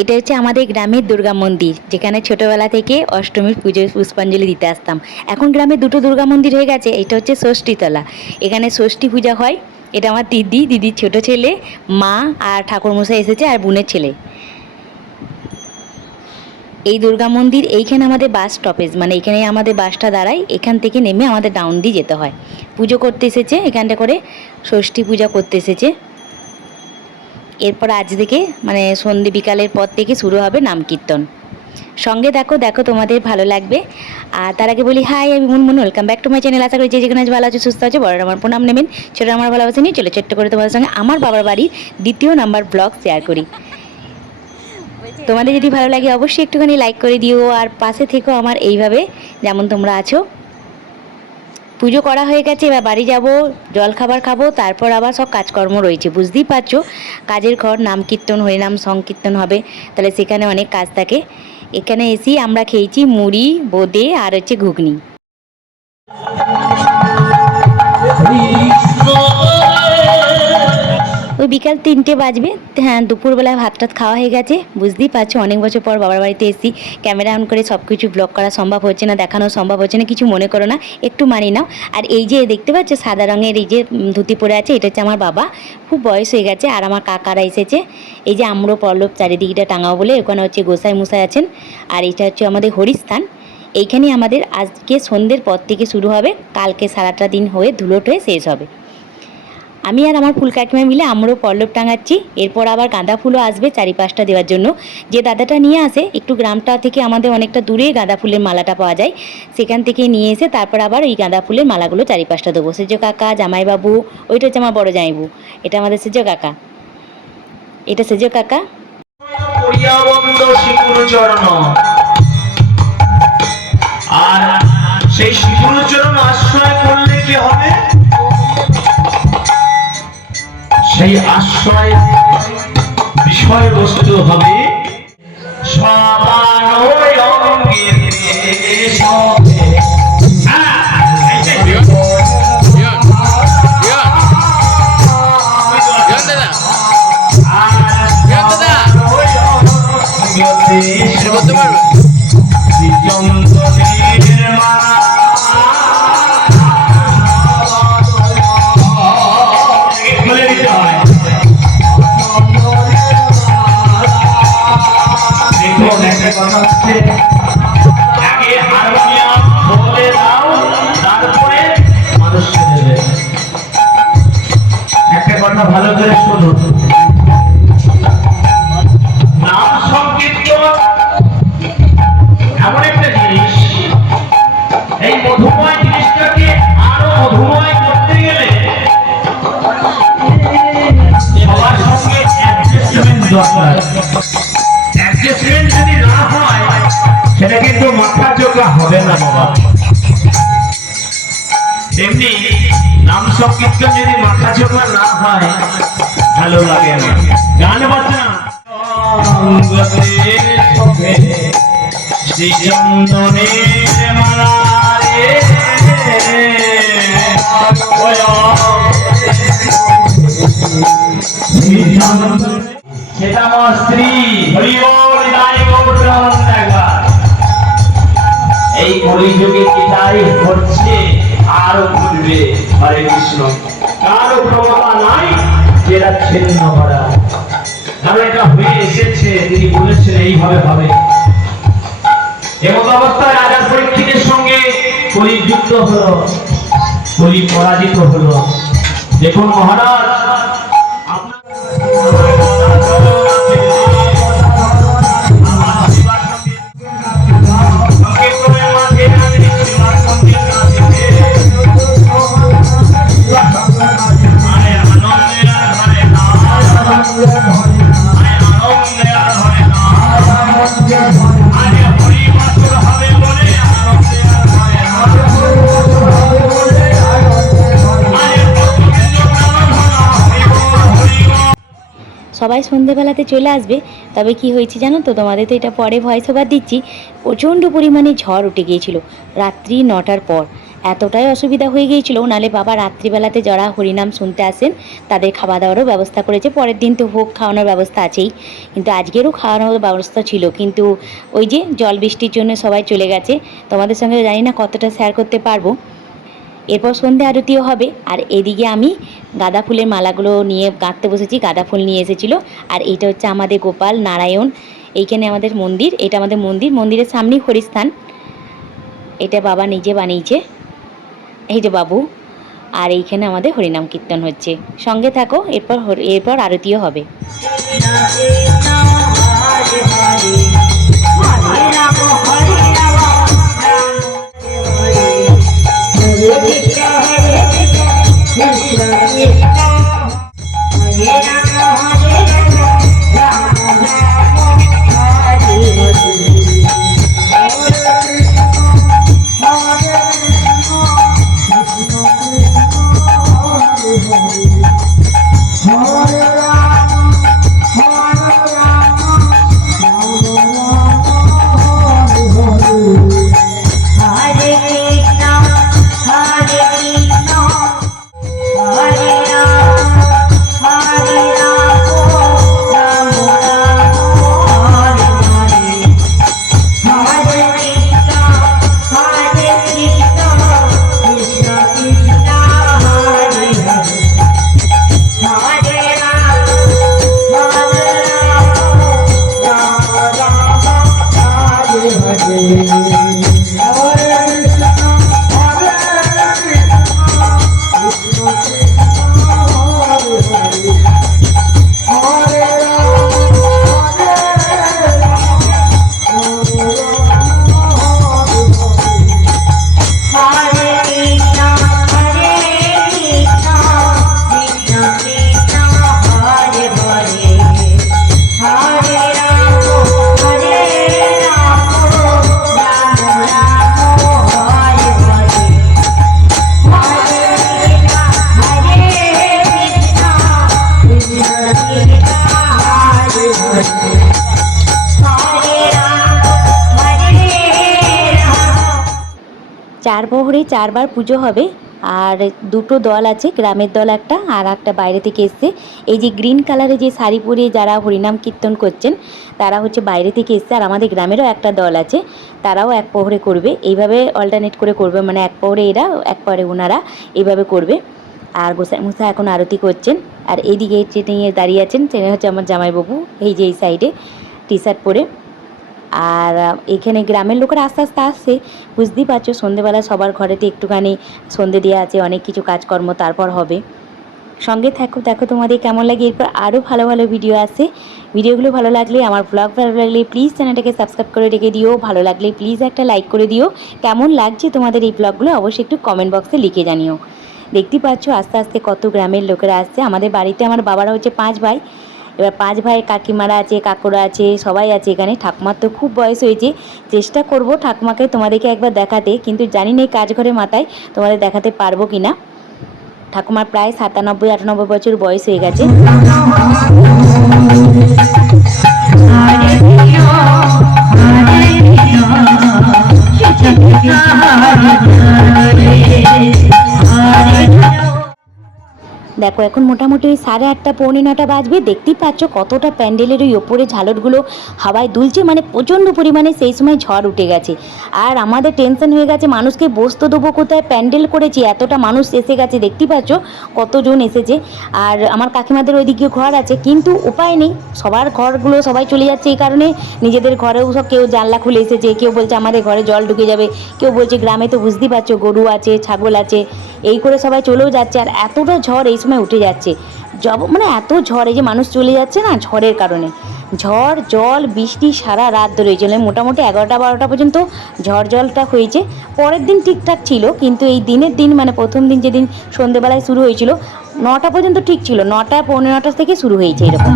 এটা হচ্ছে আমাদের গ্রামের দুর্গা মন্দির, যেখানে ছোটবেলা থেকে অষ্টমীর পুজোয় পুষ্পাঞ্জলি দিতে আসতাম। এখন গ্রামে দুটো দুর্গা মন্দির হয়ে গেছে। এটা হচ্ছে ষষ্ঠীতলা, এখানে ষষ্ঠী পূজা হয়। এটা আমার দিদির ছোট ছেলে, মা আর ঠাকুরমশাই এসেছে আর বোনের ছেলে। এই দুর্গা মন্দির এইখানে আমাদের বাস স্টপেজ, মানে এখানে আমাদের বাসটা দাঁড়ায়। এখান থেকে নেমে আমাদের ডাউন দিয়ে যেতে হয়। পুজো করতে এসেছে এখানটা করে, ষষ্ঠী পূজা করতে এসেছে। এরপর আজ থেকে মানে সন্ধ্যে বিকালের পর থেকে শুরু হবে নাম কীর্তন। সঙ্গে দেখো তোমাদের ভালো লাগবে। আর তার আগে বলি হাই, আমি Munmun, welcome back to my channel. আশা করি যে যেখানে ভালো আছে, সুস্থ আছে, বড়রা আমার প্রণাম নেবেন, ছোটরা আমার ভালোবাসা নিয়ে চলে ছোট্ট করে তোমাদের সঙ্গে আমার বাবার বাড়ির 2য় নাম্বার ব্লগ শেয়ার করি। তোমাদের যদি ভালো লাগে অবশ্যই একটুখানি লাইক করে দিও, আর পাশে থেকো আমার এইভাবে যেমন তোমরা আছো। পুজো করা হয়ে গেছে, এবার বাড়ি যাব, জল খাবার খাবো, তারপর আবার সব কাজকর্ম রয়েছে। বুঝতেই পারছো, কাজের ঘর, নাম কীর্তন, হরিনাম সংকীর্তন হবে, তাহলে সেখানে অনেক কাজ থাকে। এখানে এসেই আমরা খেয়েছি মুড়ি, বোঁদে আর হচ্ছে ঘুগনি। ওই বিকাল 3টে বাজবে। হ্যাঁ, দুপুরবেলায় ভাত টাত খাওয়া হয়ে গেছে। বুঝতেই পারছো অনেক বছর পর বাবার বাড়িতে এসেছি, ক্যামেরা অন করে সব কিছু ব্লগ করা সম্ভব হচ্ছে না, দেখানো সম্ভব হচ্ছে না, কিছু মনে করো না, একটু মানিয়ে নাও। আর এই যে দেখতে পাচ্ছ সাদা রঙের এই যে ধুতি পরে আছে, এটা হচ্ছে আমার বাবা, খুব বয়স হয়ে গেছে। আর আমার কাকারা এসেছে, এই যে আম্র পল্লব চারিদিকটা টাঙাও বলে, ওখানে হচ্ছে গোসাই মশাই আছেন। আর এটা হচ্ছে আমাদের হরিস্থান। এইখানেই আমাদের আজকে সন্ধ্যের পর থেকে শুরু হবে, কালকে সারাটা দিন হয়ে ধুলোট হয়ে শেষ হবে। আমি আর আমার ফুল কাকিমা মিলে আমরাও পল্লব টাঙাচ্ছি। এরপর আবার গাঁদা ফুলও আসবে 4-5টা দেওয়ার জন্য। যে দাদাটা নিয়ে আসে, একটু গ্রামটা থেকে আমাদের অনেকটা দূরে গাঁদা ফুলের মালাটা পাওয়া যায়, সেখান থেকে নিয়ে এসে তারপর আবার ওই গাঁদা ফুলের মালাগুলো 4-5টা দেবো। সেজ কাকা, জামাইবাবু, ওইটা হচ্ছে আমার বড় জামাইবু, এটা আমাদের সেজ কাকা, এটা সেজ কাকা। আর সেই শিশুচরণ আশ্রয় করলে কি হবে? সেই আশ্রয় বিষয়বস্তু হবে ভালো করে শুনুন। নাম সংকীর্তন এমন একটা জিনিস, এই মধুময় জিনিসটাকে আরো মধুময় করতে গেলে সবার সঙ্গে অ্যাডজাস্টমেন্ট দরকার। অ্যাডজাস্টমেন্ট যদি না হয় সেটা কিন্তু মাথা চোখা হবে না বাবা। তেমনি নাম সংকীর্তন যদি মাথা চোখা না হয় ভালো লাগে না। গান বাজনা শ্রীচন্দনের মালা রে, সেটা আমার স্ত্রী। এই কলিযুগে এটাই হচ্ছে, আরো ঘটবে। হরে কৃষ্ণ। কারো ক্ষমতা নাই যেটা ছিন্ন করা, কারণ এটা হয়ে এসেছে, তিনি বলেছেন এইভাবে হবে। এমন অবস্থায় রাজা পরীক্ষিতের সঙ্গে কলি যুদ্ধ হলো, কলি পরাজিত হলো। দেখুন মহারাজ, সবাই সন্ধেবেলাতে চলে আসবে। তবে কি হয়েছে জানো তো, তোমাদের তো এটা পরে ভয়েস ওভার দিচ্ছি। প্রচণ্ড পরিমাণে ঝড় উঠে গিয়েছিল রাত্রি 9টার পর। এতটাই অসুবিধা হয়ে গিয়েছিল, নালে বাবা রাত্রিবেলাতে যারা হরিনাম শুনতে আসেন তাদের খাওয়া দাওয়ারও ব্যবস্থা করেছে। পরের দিন তো ভোগ খাওয়ানোর ব্যবস্থা আছেই, কিন্তু আজকেরও খাওয়ানোর ব্যবস্থা ছিল, কিন্তু ওই যে জল বৃষ্টির জন্য সবাই চলে গেছে। তোমাদের সঙ্গে জানি না কতটা শেয়ার করতে পারবো। এরপর সন্ধে আরতিও হবে। আর এদিকে আমি গাঁদা ফুলের মালাগুলো নিয়ে গাঁথতে বসেছি, গাঁদা ফুল নিয়ে এসেছিলো। আর এইটা হচ্ছে আমাদের গোপাল নারায়ণ, এইখানে আমাদের মন্দির, এটা আমাদের মন্দির, মন্দিরের সামনেই হরিস্থান। এটা বাবা নিজে বানিয়েছে, এই যে বাবু। আর এইখানে আমাদের হরিনাম কীর্তন হচ্ছে, সঙ্গে থাকো, এরপর আরতিও হবে। চার প্রহরে 4 বার পুজো হবে। আর দুটো দল আছে, গ্রামের দল একটা আর একটা বাইরে থেকে এসছে। এই যে গ্রিন কালারে যে শাড়ি পরে যারা হরিনাম কীর্তন করছেন তারা হচ্ছে বাইরে থেকে এসছে। আর আমাদের গ্রামেরও একটা দল আছে, তারাও এক প্রহরে করবে, এইভাবে অল্টারনেট করে করবে, মানে এক প্রহরে এরা এক প্রহরে ওনারা, এইভাবে করবে। আর গোসাই মশাই এখন আরতি করছেন। আর এইদিকে যে নিয়ে দাঁড়িয়ে আছেন সেটা হচ্ছে আমার জামাইবাবু, এই যে এই সাইডে টি শার্ট পরে। আর এখানে গ্রামের লোকেরা আস্তে আস্তে আসছে, বুঝতেই পারছো সন্ধেবেলা সবার ঘরেতে একটুখানি সন্ধে দেওয়া আছে, অনেক কিছু কাজকর্ম তারপর হবে। সঙ্গে থাকো, দেখো তোমাদের কেমন লাগে। এরপর আরও ভালো ভালো ভিডিও আসে। ভিডিওগুলো ভালো লাগলে, আমার ব্লগ ভালো লাগলে প্লিজ চ্যানেলটাকে সাবস্ক্রাইব করে রেখে দিও। ভালো লাগলে প্লিজ একটা লাইক করে দিও। কেমন লাগছে তোমাদের এই ব্লগগুলো অবশ্যই একটু কমেন্ট বক্সে লিখে জানিও। দেখতেই পাচ্ছ আস্তে আস্তে কত গ্রামের লোকেরা আসছে। আমাদের বাড়িতে আমার বাবারা হচ্ছে 5 ভাই, এবার 5 ভাই, কাকিমারা আছে, কাকুরা আছে, সবাই আছে এখানে। ঠাকুমার তো খুব বয়স হয়েছে, চেষ্টা করব ঠাকুমাকে তোমাদেরকে একবার দেখাতে, কিন্তু জানি না এই কাজঘরে মাথায় তোমাদের দেখাতে পারবো কি না। ঠাকুমার প্রায় 97-98 বছর বয়স হয়ে গেছে। দেখো এখন মোটামুটি ওই 8:30 পৌনে 9টা বাজবে। দেখতেই পাচ্ছ কতটা প্যান্ডেলের ওই ওপরে ঝালরগুলো হাওয়ায় দুলছে, মানে প্রচণ্ড পরিমাণে সেই সময় ঝড় উঠে গেছে। আর আমাদের টেনশন হয়ে গেছে মানুষকে বসতে দেবো কোথায়, প্যান্ডেল করেছি, এতটা মানুষ এসে গেছে, দেখতেই পাচ্ছ কতজন এসেছে। আর আমার কাকিমাদের ওইদিকে ঘর আছে, কিন্তু উপায় নেই, সবার ঘরগুলো সবাই চলে যাচ্ছে, এই কারণে নিজেদের ঘরেও সব কেউ জানলা খুলে এসেছে, কেউ বলছে আমাদের ঘরে জল ঢুকে যাবে, কেউ বলছে গ্রামে তো বুঝতেই পারছো গরু আছে, ছাগল আছে, এই করে সবাই চলেও যাচ্ছে। আর এতটা ঝড় এই সময় উঠে যাচ্ছে, মানে এত ঝড়, এই যে মানুষ চলে যাচ্ছে না ঝড়ের কারণে, ঝড় জল বৃষ্টি সারা রাত ধরে হয়েছিল। মোটামুটি 11টা-12টা পর্যন্ত ঝড় জলটা হয়েছে। পরের দিন ঠিকঠাক ছিল, কিন্তু এই দিনের দিন মানে প্রথম দিন যেদিন সন্ধ্যেবেলায় শুরু হয়েছিল 9টা পর্যন্ত ঠিক ছিল, 9টা পৌনে 9টা থেকে শুরু হয়েছে এরকম।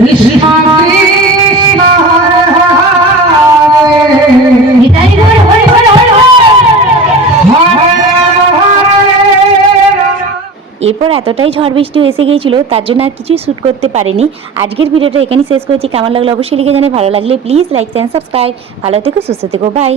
কৃষ্ণ কৃষ্ণ হরে হরে নিতাই গৌর হরি হরি হরি হরে রাম হরে রাম। এরপর এতটাই ঝড় বৃষ্টি এসে গিয়েছিল, তার জন্য আর কিছুই শ্যুট করতে পারিনি। আজকের ভিডিওটা এখানেই শেষ করছি। কেমন লাগলো অবশ্যই লিখে জানিয়ে, ভালো লাগলে প্লিজ লাইক অ্যান্ড সাবস্ক্রাইব। ভালো থেকো, সুস্থ থেকো, বাই।